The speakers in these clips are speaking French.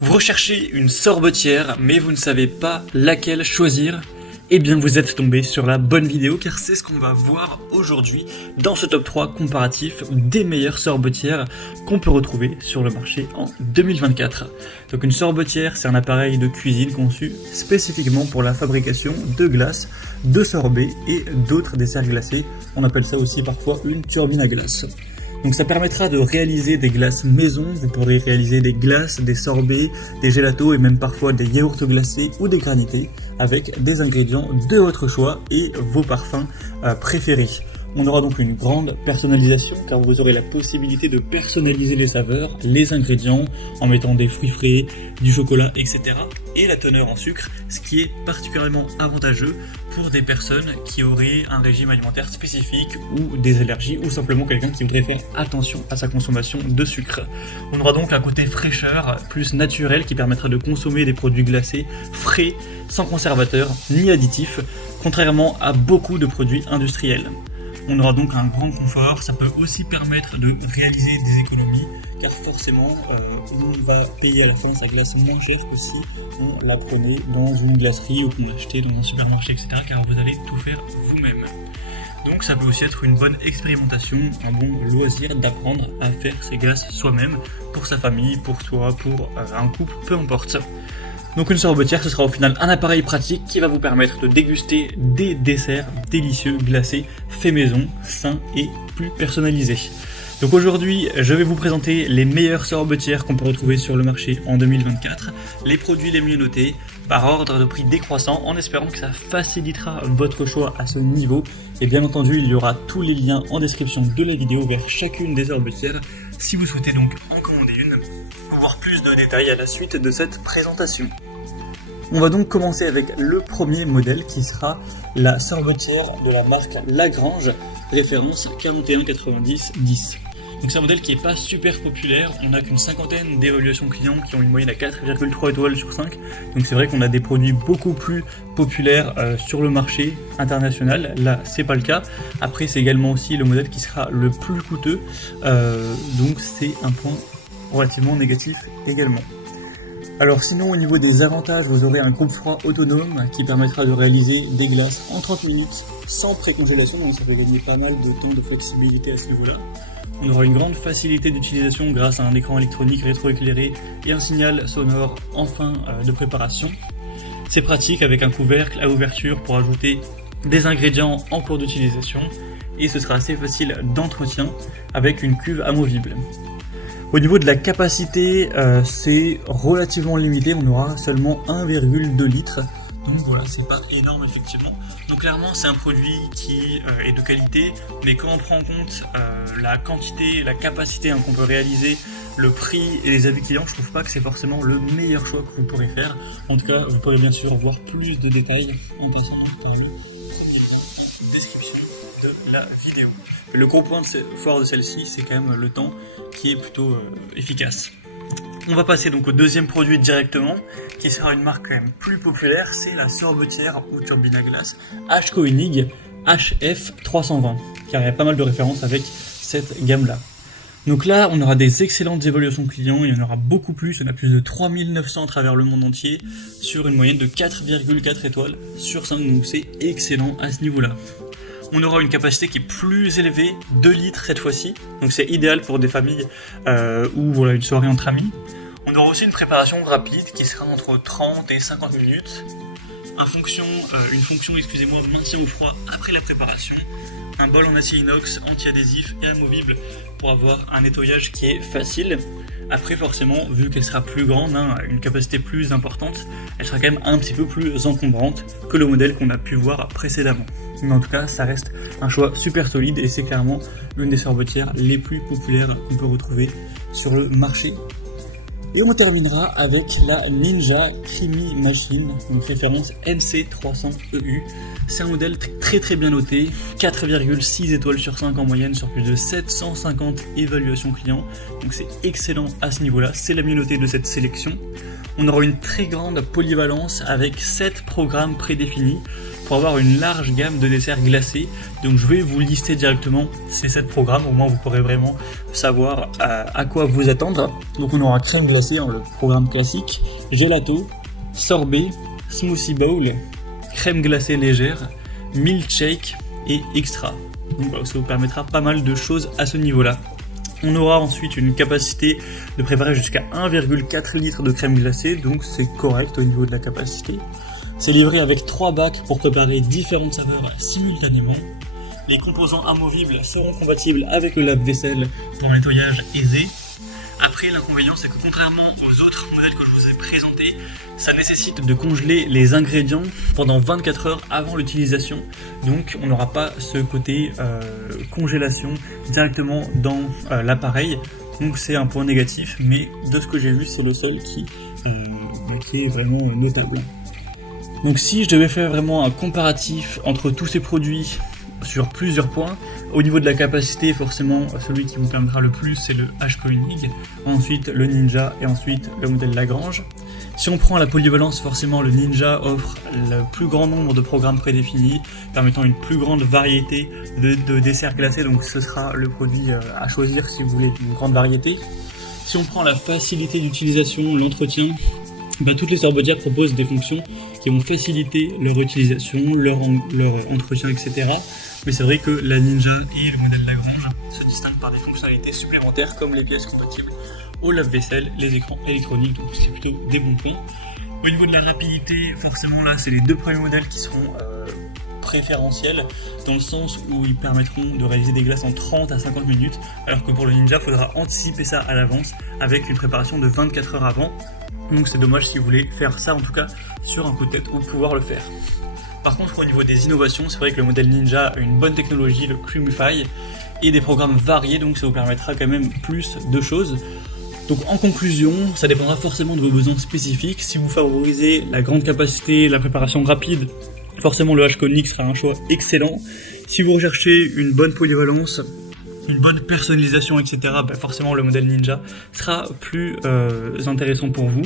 Vous recherchez une sorbetière, mais vous ne savez pas laquelle choisir? Eh bien vous êtes tombé sur la bonne vidéo car c'est ce qu'on va voir aujourd'hui dans ce top 3 comparatif des meilleures sorbetières qu'on peut retrouver sur le marché en 2024. Donc une sorbetière, c'est un appareil de cuisine conçu spécifiquement pour la fabrication de glace, de sorbets et d'autres desserts glacés. On appelle ça aussi parfois une turbine à glace. Donc ça permettra de réaliser des glaces maison, vous pourrez réaliser des glaces, des sorbets, des gelatos et même parfois des yaourts glacés ou des granités avec des ingrédients de votre choix et vos parfums préférés. On aura donc une grande personnalisation car vous aurez la possibilité de personnaliser les saveurs, les ingrédients en mettant des fruits frais, du chocolat, etc. et la teneur en sucre, ce qui est particulièrement avantageux pour des personnes qui auraient un régime alimentaire spécifique ou des allergies ou simplement quelqu'un qui voudrait faire attention à sa consommation de sucre. On aura donc un côté fraîcheur plus naturel qui permettra de consommer des produits glacés frais, sans conservateurs ni additifs, contrairement à beaucoup de produits industriels. On aura donc un grand confort, ça peut aussi permettre de réaliser des économies car forcément on va payer à la fin sa glace moins chère que si on la prenait dans une glacerie ou qu'on l'achetait dans un supermarché, etc. car vous allez tout faire vous-même. Donc ça peut aussi être une bonne expérimentation, un bon loisir d'apprendre à faire ses glaces soi-même, pour sa famille, pour soi, pour un couple, peu importe. Donc une sorbetière, ce sera au final un appareil pratique qui va vous permettre de déguster des desserts délicieux, glacés, faits maison, sains et plus personnalisés. Donc aujourd'hui, je vais vous présenter les meilleures sorbetières qu'on peut retrouver sur le marché en 2024, les produits les mieux notés, par ordre de prix décroissant, en espérant que ça facilitera votre choix à ce niveau. Et bien entendu, il y aura tous les liens en description de la vidéo vers chacune des sorbetières, si vous souhaitez donc en commander une, pour voir plus de détails à la suite de cette présentation. On va donc commencer avec le premier modèle qui sera la sorbetière de la marque Lagrange, référence 4190-10. Donc c'est un modèle qui n'est pas super populaire, on n'a qu'une cinquantaine d'évaluations clients qui ont une moyenne à 4,3 étoiles sur 5. Donc c'est vrai qu'on a des produits beaucoup plus populaires sur le marché international, là c'est pas le cas. Après c'est également aussi le modèle qui sera le plus coûteux, donc c'est un point relativement négatif également. Alors sinon au niveau des avantages, vous aurez un groupe froid autonome qui permettra de réaliser des glaces en 30 minutes sans précongélation, donc ça fait gagner pas mal de temps de flexibilité à ce niveau-là. On aura une grande facilité d'utilisation grâce à un écran électronique rétroéclairé et un signal sonore en fin de préparation. C'est pratique avec un couvercle à ouverture pour ajouter des ingrédients en cours d'utilisation et ce sera assez facile d'entretien avec une cuve amovible. Au niveau de la capacité, c'est relativement limité, on aura seulement 1,2 litres, donc voilà, c'est pas énorme effectivement. Donc clairement c'est un produit qui est de qualité, mais quand on prend en compte la quantité, la capacité qu'on peut réaliser, le prix et les avis clients, je trouve pas que c'est forcément le meilleur choix que vous pourrez faire. En tout cas, vous pourrez bien sûr voir plus de détails dans la description de la vidéo. Le gros point fort de celle-ci, c'est quand même le temps qui est plutôt efficace. On va passer donc au deuxième produit directement, qui sera une marque quand même plus populaire, c'est la sorbetière ou turbine à glace H-Koenig HF320, car il y a pas mal de références avec cette gamme-là. Donc là, on aura des excellentes évaluations clients, il y en aura beaucoup plus, il y en a plus de 3900 à travers le monde entier, sur une moyenne de 4,4 étoiles sur 5, donc c'est excellent à ce niveau-là. On aura une capacité qui est plus élevée, 2 litres cette fois-ci, donc c'est idéal pour des familles ou voilà, une soirée entre amis. On aura aussi une préparation rapide qui sera entre 30 et 50 minutes, une fonction maintien au froid après la préparation, un bol en acier inox anti-adhésif et amovible pour avoir un nettoyage qui est facile. Après forcément, vu qu'elle sera plus grande, une capacité plus importante, elle sera quand même un petit peu plus encombrante que le modèle qu'on a pu voir précédemment. Mais en tout cas, ça reste un choix super solide et c'est clairement l'une des sorbetières les plus populaires qu'on peut retrouver sur le marché. Et on terminera avec la Ninja Creamy Machine, donc référence MC300EU. C'est un modèle très très bien noté, 4,6 étoiles sur 5 en moyenne sur plus de 750 évaluations clients. Donc c'est excellent à ce niveau-là, c'est la mieux notée de cette sélection. On aura une très grande polyvalence avec 7 programmes prédéfinis pour avoir une large gamme de desserts glacés. Donc je vais vous lister directement ces 7 programmes, au moins vous pourrez vraiment savoir à quoi vous attendre. Donc on aura crème glacée, le programme classique, gelato, sorbet, smoothie bowl, crème glacée légère, milkshake et extra. Donc voilà, ça vous permettra pas mal de choses à ce niveau-là. On aura ensuite une capacité de préparer jusqu'à 1,4 litres de crème glacée, donc c'est correct au niveau de la capacité. C'est livré avec 3 bacs pour préparer différentes saveurs simultanément. Les composants amovibles seront compatibles avec le lave-vaisselle pour un nettoyage aisé. Après, l'inconvénient, c'est que contrairement aux autres modèles que je vous ai présentés, ça nécessite de congeler les ingrédients pendant 24 heures avant l'utilisation. Donc, on n'aura pas ce côté congélation directement dans l'appareil. Donc, c'est un point négatif, mais de ce que j'ai vu, c'est le seul qui est vraiment notable. Donc, si je devais faire vraiment un comparatif entre tous ces produits sur plusieurs points, au niveau de la capacité, forcément, celui qui vous permettra le plus, c'est le H Koenig, ensuite le Ninja et ensuite le modèle Lagrange. Si on prend la polyvalence, forcément, le Ninja offre le plus grand nombre de programmes prédéfinis, permettant une plus grande variété de desserts glacés, donc ce sera le produit à choisir si vous voulez une grande variété. Si on prend la facilité d'utilisation, l'entretien, toutes les sorbetières proposent des fonctions qui vont faciliter leur utilisation, leur entretien, etc. Mais c'est vrai que la Ninja et le modèle Lagrange se distinguent par des fonctionnalités supplémentaires comme les pièces compatibles au lave-vaisselle, les écrans électroniques, donc c'est plutôt des bons points. Au niveau de la rapidité, forcément là, c'est les 2 premiers modèles qui seront préférentiels, dans le sens où ils permettront de réaliser des glaces en 30 à 50 minutes, alors que pour le Ninja, il faudra anticiper ça à l'avance avec une préparation de 24 heures avant. Donc c'est dommage si vous voulez faire ça, en tout cas sur un coup de tête, ou pouvoir le faire. Par contre, au niveau des innovations, c'est vrai que le modèle Ninja a une bonne technologie, le Creamify, et des programmes variés, donc ça vous permettra quand même plus de choses. Donc en conclusion, ça dépendra forcément de vos besoins spécifiques. Si vous favorisez la grande capacité, la préparation rapide, forcément le H Koenig sera un choix excellent. Si vous recherchez une bonne polyvalence, une bonne personnalisation, etc., forcément le modèle Ninja sera plus intéressant pour vous.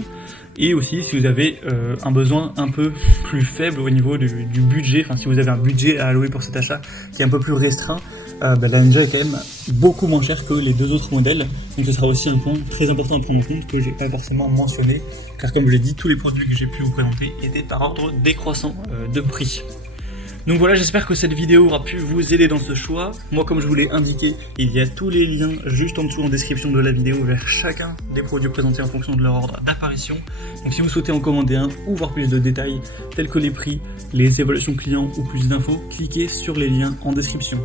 Et aussi, si vous avez un besoin un peu plus faible au niveau du budget, si vous avez un budget à allouer pour cet achat qui est un peu plus restreint, la Ninja est quand même beaucoup moins chère que les 2 autres modèles. Donc ce sera aussi un point très important à prendre en compte que j'ai pas forcément mentionné, car comme je l'ai dit, tous les produits que j'ai pu vous présenter étaient par ordre décroissant de prix. Donc voilà, j'espère que cette vidéo aura pu vous aider dans ce choix. Moi, comme je vous l'ai indiqué, il y a tous les liens juste en dessous en description de la vidéo vers chacun des produits présentés en fonction de leur ordre d'apparition. Donc si vous souhaitez en commander un ou voir plus de détails tels que les prix, les évaluations clients ou plus d'infos, cliquez sur les liens en description.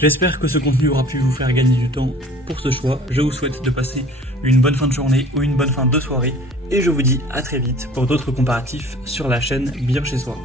J'espère que ce contenu aura pu vous faire gagner du temps pour ce choix. Je vous souhaite de passer une bonne fin de journée ou une bonne fin de soirée et je vous dis à très vite pour d'autres comparatifs sur la chaîne Bien Chez Soi.